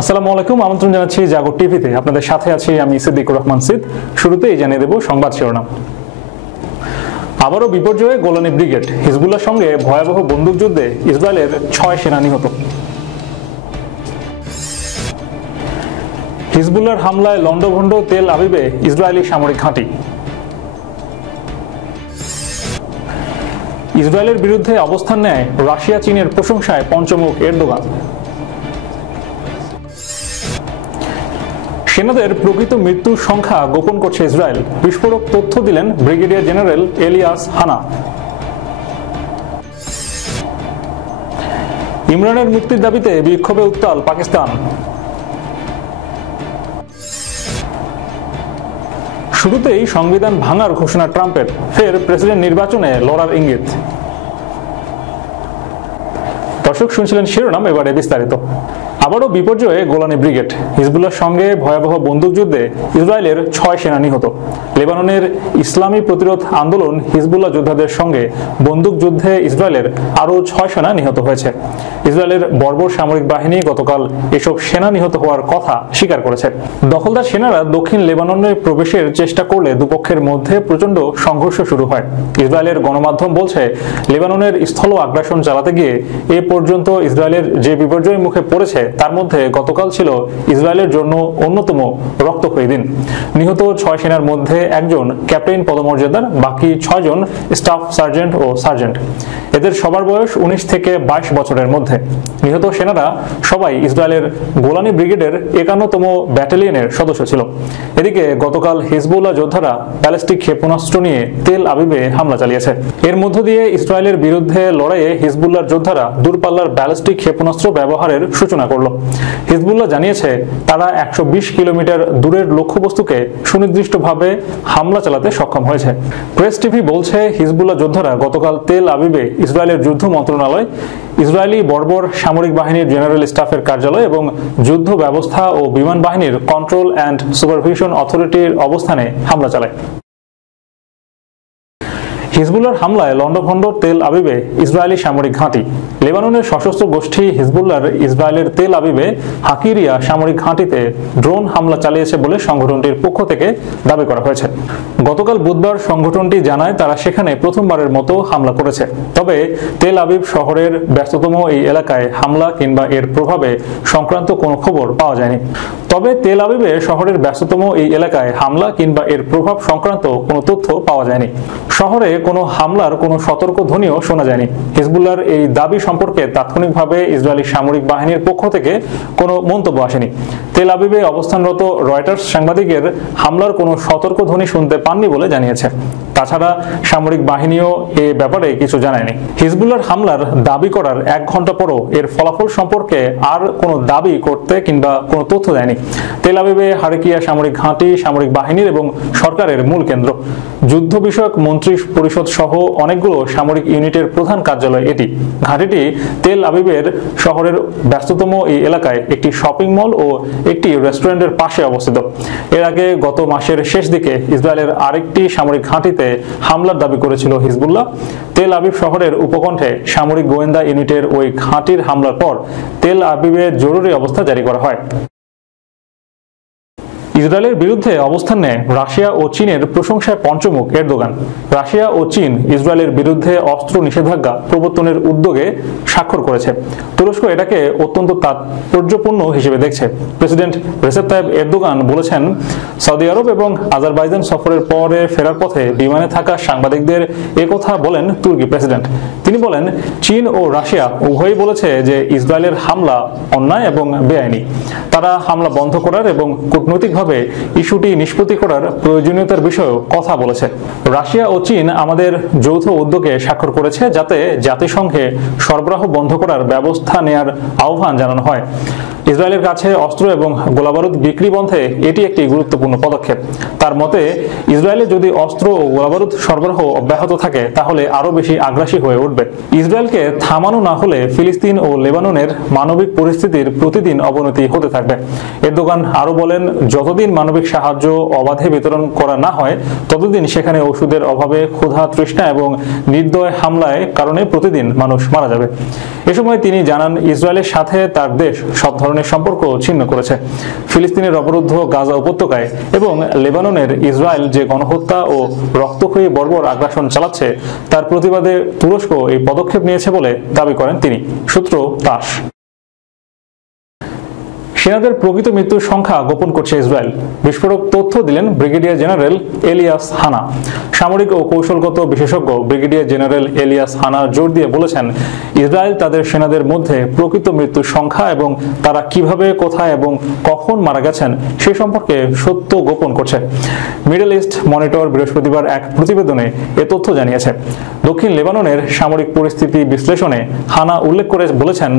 আসসালামু আলাইকুম, আমন্ত্রণ জানাচ্ছি জাগো টিভিতে। আপনাদের সাথে আছি আমি সিদ্দিকুর রহমান সিদ। শুরুতেই জানিয়ে দেব সংবাদ শিরোনাম। আবারও বিপর্যয়ে গোলানি ব্রিগেড, হিজবুল্লাহর সঙ্গে ভয়াবহ বন্দুকযুদ্ধে ইসরায়েলের 6 সেনা নিহত। হিজবুল্লাহর হামলায় লন্ডভন্ড তেল আবিবে ইসরায়েলি সামরিক ঘাঁটি। ইসরায়েলের বিরুদ্ধে অবস্থান নেয় রাশিয়া চীনের প্রশংসায় পঞ্চমুখ এরদোগান। সেনাদের প্রকৃত মৃত্যুর সংখ্যা গোপন করছে ইসরায়েল, বিস্ফোরক তথ্য দিলেন ব্রিগেডিয়ার জেনারেল এলিয়াস হানা। ইমরানের মুক্তির দাবিতে বিক্ষোভে উত্তাল পাকিস্তান। শুরুতেই সংবিধান ভাঙার ঘোষণা ট্রাম্পের, ফের প্রেসিডেন্ট নির্বাচনে লড়ার ইঙ্গিত। দর্শক, শুনছিলেন শিরোনাম, এবারে বিস্তারিত। আবারও বিপর্যয়ে গোলানি ব্রিগেড, হিজবুল্লাহর সঙ্গে ভয়াবহ বন্দুকযুদ্ধে ইসরায়েলের 6 সেনা নিহত। লেবাননের ইসলামী প্রতিরোধ আন্দোলন হিজবুল্লাহ যোদ্ধাদের সঙ্গে বন্দুকযুদ্ধে ইসরায়েলের আরও 6 সেনা নিহত হয়েছে। ইসরায়েলের বর্বর সামরিক বাহিনী গতকাল এসব সেনা নিহত হওয়ার কথা স্বীকার করেছে। দখলদার সেনারা দক্ষিণ লেবাননে প্রবেশের চেষ্টা করলে দুপক্ষের মধ্যে প্রচণ্ড সংঘর্ষ শুরু হয়। ইসরায়েলের গণমাধ্যম বলছে, লেবাননের স্থল আগ্রাসন চালাতে গিয়ে এ পর্যন্ত ইসরায়েলের যে বিপর্যয়ের মুখে পড়েছে তার মধ্যে গতকাল ছিল ইসরায়েলের জন্য অন্যতম রক্তক্ষয়ী দিন। নিহত 6 সেনার মধ্যে একজন ক্যাপ্টেন পদমর্যাদার, বাকি 6 জন স্টাফ সার্জেন্ট ও সার্জেন্ট। এদের সবার বয়স 19 থেকে 22 বছরের মধ্যে। নিহত সেনারা সবাই ইসরায়েলের গোলানি ব্রিগেডের 51তম ব্যাটালিয়নের সদস্য ছিল। এদিকে গতকাল হিজবুল্লাহ যোদ্ধারা ব্যালিস্টিক ক্ষেপণাস্ত্র নিয়ে তেল আবিবে হামলা চালিয়েছে। এর মধ্য দিয়ে ইসরায়েলের বিরুদ্ধে লড়াইয়ে হিজবুল্লাহর যোদ্ধারা দূরপাল্লার ব্যালিস্টিক ক্ষেপণাস্ত্র ব্যবহারের সূচনা করল। হিজবুল্লাহ জানিয়েছে, তারা 120 কিলোমিটার দূরের লক্ষ্যবস্তুকে সুনির্দিষ্টভাবে হামলা চালাতে সক্ষম হয়েছে। প্রেস টিভি বলছে, হিজবুল্লাহ যোদ্ধারা গতকাল তেল আবিবে ইসরায়েলের যুদ্ধ মন্ত্রণালয়, ইসরায়েলি বর্বর সামরিক বাহিনীর জেনারেল স্টাফের কার্যালয় এবং যুদ্ধ ব্যবস্থা ও বিমান বাহিনীর কন্ট্রোল অ্যান্ড সুপারভিশন অথরিটির অবস্থানে হামলা চালায়। হিজবুল্লাহর হামলায় লন্ডভন্ড তেল আবিবে ইসরায়েলি সামরিক ঘাঁটি। লেবাননের সশস্ত্র গোষ্ঠী হিজবুল্লাহর ইসরায়েলের তেল আবিবে হাকিরিয়া সামরিক ঘাঁটিতে ড্রোন হামলা চালিয়েছে বলে সংগঠনটির পক্ষ থেকে দাবি করা হয়েছে। গতকাল বুধবার সংগঠনটি জানায়, তারা সেখানে প্রথমবারের মতো হামলা করেছে। তবে তেল আবিব শহরের ব্যস্ততম এই এলাকায় হামলা কিংবা এর প্রভাবে সংক্রান্ত কোনো খবর পাওয়া যায়নি। তবে তেল আবিবে শহরের ব্যস্ততম এই এলাকায় হামলা কিংবা এর প্রভাব সংক্রান্ত কোনো তথ্য পাওয়া যায়নি। শহরে কোনো হামলার কোনো সতর্ক ধ্বনিও শোনা যায়নি। হিজবুল্লাহর এই দাবি সম্পর্কে তাৎক্ষণিকভাবে ইসরায়েলি সামরিক বাহিনীর পক্ষ থেকে কোনো মন্তব্য আসেনি। তেল আবিবে অবস্থানরত রয়টার্স সাংবাদিকের হামলার কোনো সতর্ক ধ্বনি শুনতে পাননি বলে জানিয়েছে। তাছাড়া সামরিক বাহিনীও এ ব্যাপারে কিছু জানায়নি। হিজবুল্লাহর হামলার দাবি করার 1 ঘন্টা পরও এর ফলাফল সম্পর্কে আর কোনো দাবি করতে কিংবা কোনো তথ্য দেয়নি। তেল আবিবে হাকিরিয়া সামরিক ঘাঁটি সামরিক বাহিনীর এবং সরকারের মূল কেন্দ্র। যুদ্ধ বিষয়ক মন্ত্রী পরিষদ সহ অনেকগুলো সামরিক ইউনিটের প্রধান কার্যালয় এটি। ঘাঁটিটি তেল আবিবের শহরের ব্যস্ততম এই এলাকায় একটি শপিং মল ও একটি রেস্টুরেন্টের পাশে অবস্থিত। এর আগে গত মাসের শেষ দিকে ইসরায়েলের আরেকটি সামরিক ঘাঁটিতে হামলার দাবি করেছিল হিজবুল্লাহ। তেল আবিব শহরের উপকণ্ঠে সামরিক গোয়েন্দা ইউনিটের ওই ঘাঁটির হামলার পর তেল আবিবে জরুরি অবস্থা জারি করা হয়। ইসরায়েলের বিরুদ্ধে অবস্থান নেয় রাশিয়া ও চীনের প্রশংসায় পঞ্চমুখ এরদোগান। রাশিয়া ও চীন ইসরায়েলের বিরুদ্ধে অস্ত্র নিষেধাজ্ঞা প্রবর্তনের উদ্যোগে স্বাক্ষর করেছে। তুরস্ক এটাকে অত্যন্ত তাৎপর্যপূর্ণ হিসেবে দেখছে। প্রেসিডেন্ট রেসেপ তাইয়িপ এরদোগান বলেছেন, সৌদি আরব এবং আজারবাইজান সফরের পরে ফেরার পথে বিমানে থাকা সাংবাদিকদের একথা বলেন তুর্কি প্রেসিডেন্ট। তিনি বলেন, চীন ও রাশিয়া উভয়ই বলেছে যে ইসরায়েলের হামলা অন্যায় এবং বেআইনি। তারা হামলা বন্ধ করার এবং কূটনৈতিকভাবে ইস্যুটি নিষ্পত্তি করার প্রয়োজনীয়তার বিষয়েও কথা বলেছে। রাশিয়া ও চীন আমাদের যৌথ উদ্যোগে স্বাক্ষর করেছে, যাতে জাতিসংঘে সরবরাহ বন্ধ করার ব্যবস্থা নেয়ার আহ্বান জানানো হয়। ইসরায়েলের কাছে অস্ত্র এবং গোলাবারুদ বিক্রি বন্ধে এটি একটি গুরুত্বপূর্ণ পদক্ষেপ। তার মতে, ইসরায়েলে যদি অস্ত্র ও গোলাবারুদ সরবরাহ অব্যাহত থাকে তাহলে আরও বেশি আগ্রাসী হয়ে উঠবে। ইসরায়েলকে থামানো না হলে ফিলিস্তিন ও লেবাননের মানবিক পরিস্থিতির প্রতিদিন অবনতি হতে থাকবে। এরদোগান আরও বলেন, যতদিন মানবিক সাহায্য অবাধে বিতরণ করা না হয় ততদিন সেখানে ওষুধের অভাবে, ক্ষুধা, তৃষ্ণা এবং নির্দয় হামলায় কারণে প্রতিদিন মানুষ মারা যাবে। এ সময় তিনি জানান, ইসরায়েলের সাথে তার দেশ সব ধরনের ধরনের সম্পর্ক ছিন্ন করেছে। ফিলিস্তিনের অবরুদ্ধ গাজা উপত্যকায় এবং লেবাননের ইসরায়েল যে গণহত্যা ও রক্তক্ষয়ী বর্বর আগ্রাসন চালাচ্ছে তার প্রতিবাদে তুরস্ক এই পদক্ষেপ নিয়েছে বলে দাবি করেন তিনি। সূত্র তাস। সেনাদের প্রকৃত মৃত্যুর সংখ্যা গোপন করছে ইসরায়েল। বিস্ফোরক তথ্য দিলেন ব্রিগেডিয়ার জেনারেল এলিয়াস হানা। সামরিক ও কৌশলগত বিশেষজ্ঞ ব্রিগেডিয়ার জেনারেল এলিয়াস হানা জোর দিয়ে বলেছেন, ইসরায়েল তাদের সেনাদের মধ্যে প্রকৃত মৃত্যুর সংখ্যা এবং তারা কিভাবে, কোথায় এবং কখন মারা গেছেন সে সম্পর্কে সত্য গোপন করছে। মিডল ইস্ট মনিটর বৃহস্পতিবার এক প্রতিবেদনে এ তথ্য জানিয়েছে। দক্ষিণ লেবাননের সামরিক পরিস্থিতি বিশ্লেষণে হানা উল্লেখ করে বলেছেন,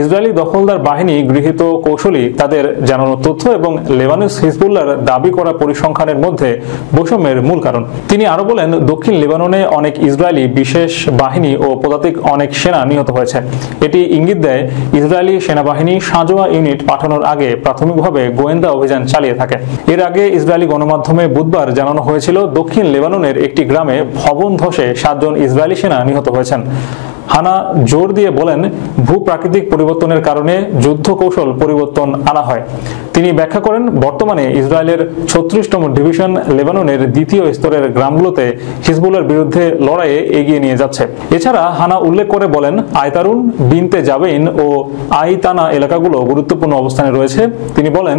ইসরায়েলি দখলদার বাহিনী গৃহীত কৌশলী তাদের জানানো তথ্য এবং লেবানস হিজবুল্লাহর দাবি করা পরিসংখ্যানের মধ্যে বৈষম্যের মূল কারণ। তিনি আরো বলেন, দক্ষিণ লেবাননে অনেক ইসরায়েলি বিশেষ বাহিনী ও পদাতিক অনেক সেনা নিহত হয়েছে। এটি ইঙ্গিত দেয় ইসরায়েলি সেনাবাহিনী সাঁজোয়া ইউনিট পাঠানোর আগে প্রাথমিকভাবে গোয়েন্দা অভিযান চালিয়ে থাকে। এর আগে ইসরায়েলি গণমাধ্যমে বুধবার জানানো হয়েছিল, দক্ষিণ লেবাননের একটি গ্রামে ভবন ধসে 7 জন ইসরায়েলি সেনা নিহত হয়েছেন। হানা জোর দিয়ে বলেন, ভূপ্রাকৃতিক পরিবর্তনের কারণে যুদ্ধ কৌশল পরিবর্তন আনা হয়। তিনি ব্যাখ্যা করেন, বর্তমানে ইসরায়েলের 36তম ডিভিশন লেবাননের দ্বিতীয় স্তরের গ্রামগুলোতে হিজবুল্লাহর বিরুদ্ধে লড়াইয়ে এগিয়ে নিয়ে যাচ্ছে। এছাড়া হানা উল্লেখ করে বলেন, আয়তারুন, বিনতে জাবেইন ও আইতানা এলাকাগুলো গুরুত্বপূর্ণ অবস্থানে রয়েছে। তিনি বলেন,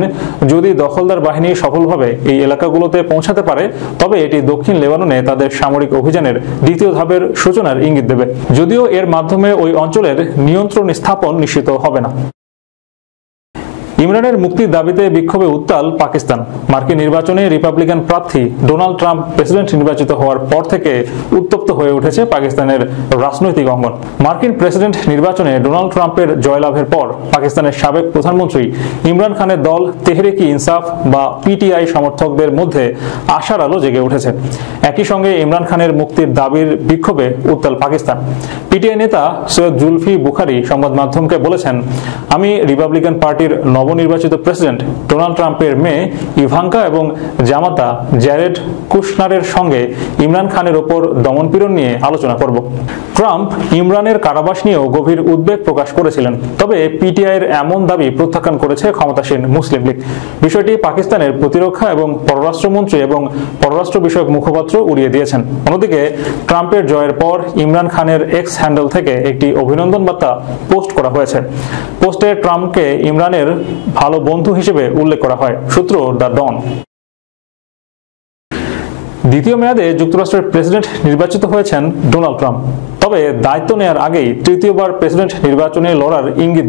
যদি দখলদার বাহিনী সফলভাবে এই এলাকাগুলোতে পৌঁছাতে পারে তবে এটি দক্ষিণ লেবাননে তাদের সামরিক অভিযানের দ্বিতীয় ধাপের সূচনার ইঙ্গিত দেবে, যদিও এর মাধ্যমে ওই অঞ্চলের নিয়ন্ত্রণ স্থাপন নিশ্চিত হবে না। ইমরানের মুক্তির দাবিতে বিক্ষোভে উত্তাল পাকিস্তান। মার্কিন নির্বাচনে রিপাবলিকান প্রার্থী ডোনাল্ড ট্রাম্প প্রেসিডেন্ট নির্বাচিত হওয়ার পর থেকে উত্তপ্ত হয়ে উঠেছে পাকিস্তানের রাজনৈতিক অঙ্গন। মার্কিন প্রেসিডেন্ট নির্বাচনে ডোনাল্ড ট্রাম্পের জয়লাভের পর পাকিস্তানের সাবেক প্রধানমন্ত্রী ইমরান খানের দল তেহরিক-ই ইনসাফ বা পিটিআই সমর্থকদের মধ্যে আশার আলো জেগে উঠেছে। একই সঙ্গে ইমরান খানের মুক্তির দাবির বিক্ষোভে উত্তাল পাকিস্তান। পিটিআই নেতা সৈয়দ জুলফি বুখারী সংবাদ মাধ্যমকে বলেছেন, আমি রিপাবলিকান পার্টির নবনির্বাচিত প্রেসিডেন্ট ডোনাল্ড ট্রাম্পের মেয়ে ইভাঙ্কা এবং জামাতা জ্যারেড কুশনারের সঙ্গে ইমরান খানের ওপর দমনপীড়ন নিয়ে আলোচনা করব। ট্রাম্প ইমরানের কারাবাস নিয়েও গভীর উদ্বেগ প্রকাশ করেছিলেন, তবে পিটিআইয়ের এমন দাবি প্রত্যাখ্যান করেছে ক্ষমতাসীন মুসলিম লীগ। বিষয়টি পাকিস্তানের প্রতিরক্ষা এবং পররাষ্ট্রমন্ত্রী এবং পররাষ্ট্র বিষয়ক মুখপাত্র উড়িয়ে দিয়েছেন। অন্যদিকে ট্রাম্পের জয়ের পর ইমরান খানের এক্স হ্যান্ডেল থেকে একটি অভিনন্দন বার্তা পোস্ট করা হয়েছে। পোস্টে ট্রাম্পকে ইমরানের ভালো বন্ধু হিসেবে উল্লেখ করা হয়। সূত্র দ্য ডন। দ্বিতীয় মেয়াদে যুক্তরাষ্ট্রের প্রেসিডেন্ট নির্বাচিত হয়েছেন ডোনাল্ড ট্রাম্প। তবে দায়িত্ব নেয়ার আগেই তৃতীয়বার প্রেসিডেন্ট নির্বাচনে লড়ার ইঙ্গিত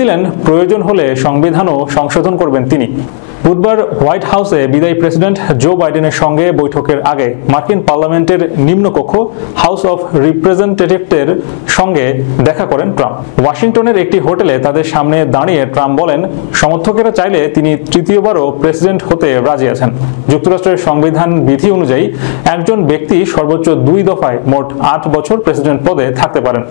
দিলেন প্রয়োজন হলে সংবিধানও সংশোধন করবেন তিনি। বুধবার হোয়াইট হাউসে বিদায়ী প্রেসিডেন্ট জো বাইডেনের সঙ্গে বৈঠকের আগে মার্কিন পার্লামেন্টের নিম্নকক্ষ হাউস অফ রিপ্রেজেন্টেটিভদের সঙ্গে দেখা করেন ট্রাম্প। ওয়াশিংটনের একটি হোটেলে তাদের সামনে দাঁড়িয়ে ট্রাম্প বলেন, সমর্থকেরা চাইলে তিনি তৃতীয়বারও প্রেসিডেন্ট হতে রাজি আছেন। যুক্তরাষ্ট্রের সংবিধান বিধি অনুযায়ী একজন ব্যক্তি সর্বোচ্চ 2 দফায় মোট 8 বছর প্রেসিডেন্ট পদে থাকতে পারেন।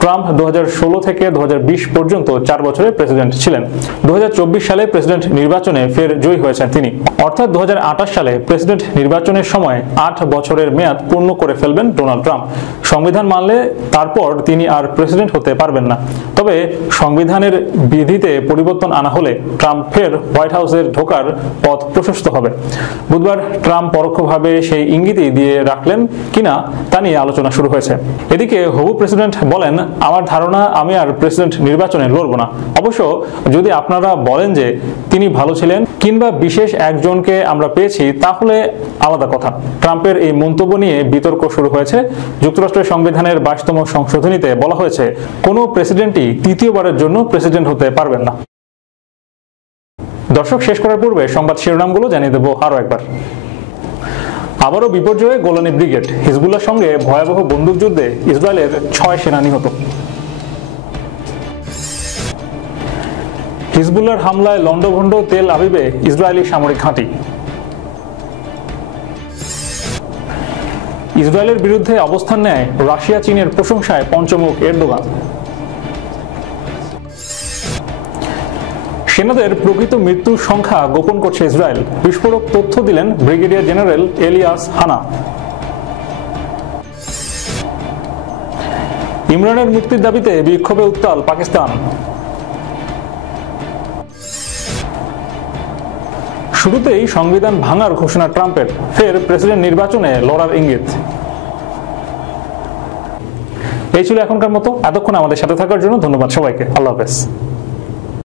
ট্রাম্প 2016 থেকে 2020 পর্যন্ত 4 বছরের প্রেসিডেন্ট ছিলেন। 2024 সালে প্রেসিডেন্ট নির্বাচনে ফের জয়ী হয়েছেন তিনি। অর্থাৎ 2028 সালে প্রেসিডেন্ট নির্বাচনের সময় 8 বছরের মেয়াদ পূর্ণ করে ফেলবেন ডোনাল্ড ট্রাম্প। সংবিধান মানলে তারপর তিনি আর প্রেসিডেন্ট হতে পারবেন না। তবে সংবিধানের বিধিতে পরিবর্তন আনা হলে ট্রাম্প ফের হোয়াইট হাউসের ঢোকার পথ প্রশস্ত হবে। বুধবার ট্রাম্প পরোক্ষভাবে সেই ইঙ্গিতই দিয়ে রাখলেন কিনা তা নিয়ে আলোচনা শুরু হয়েছে। এদিকে হবু প্রেসিডেন্ট বলেন, আমার ধারণা আমি আর প্রেসিডেন্ট নির্বাচনে লড়ব না। অবশ্য যদি আপনারা বলেন যে তিনি ভালো ছিলেন কিংবা বিশেষ একজনকে আমরা পেয়েছি তাহলে আলাদা কথা। ট্রাম্পের এই মন্তব্য নিয়ে বিতর্ক শুরু হয়েছে। যুক্তরাষ্ট্রের সংবিধানের 22তম সংশোধনীতে বলা হয়েছে, কোনো প্রেসিডেন্টই তৃতীয়বারের জন্য প্রেসিডেন্ট হতে পারবেন না। দর্শক, শেষ করার পূর্বে সংবাদ শিরোনামগুলো জানিয়ে দেব আরো একবার। আবারও বিপর্যয়ে গোলানি ব্রিগেড। হিজবুল্লাহর সঙ্গে ভয়াবহ বন্দুকযুদ্ধে ইসরায়েলের 6 সেনা নিহত। হিজবুল্লাহর হামলায় লন্ডভন্ড তেল আবিবে ইসরায়েলি সামরিক ঘাঁটি। ইসরায়েলের বিরুদ্ধে অবস্থান নেয় রাশিয়া চীনের প্রশংসায় পঞ্চমুখ এরদোগান। সেনাদের প্রকৃত মৃত্যুর সংখ্যা গোপন করছে ইসরায়েল। বিস্ফোরক তথ্য দিলেন ব্রিগেডিয়ার জেনারেল এলিয়াস হানা। ইমরানের মুক্তির দাবিতে বিক্ষোভে উত্তাল পাকিস্তান। শুরুতেই সংবিধান ভাঙার ঘোষণা ট্রাম্পের, ফের প্রেসিডেন্ট নির্বাচনে লড়ার ইঙ্গিত। এই ছিল এখনকার মতো। এতক্ষণ আমাদের সাথে থাকার জন্য ধন্যবাদ সবাইকে। আল্লাহ হাফেজ।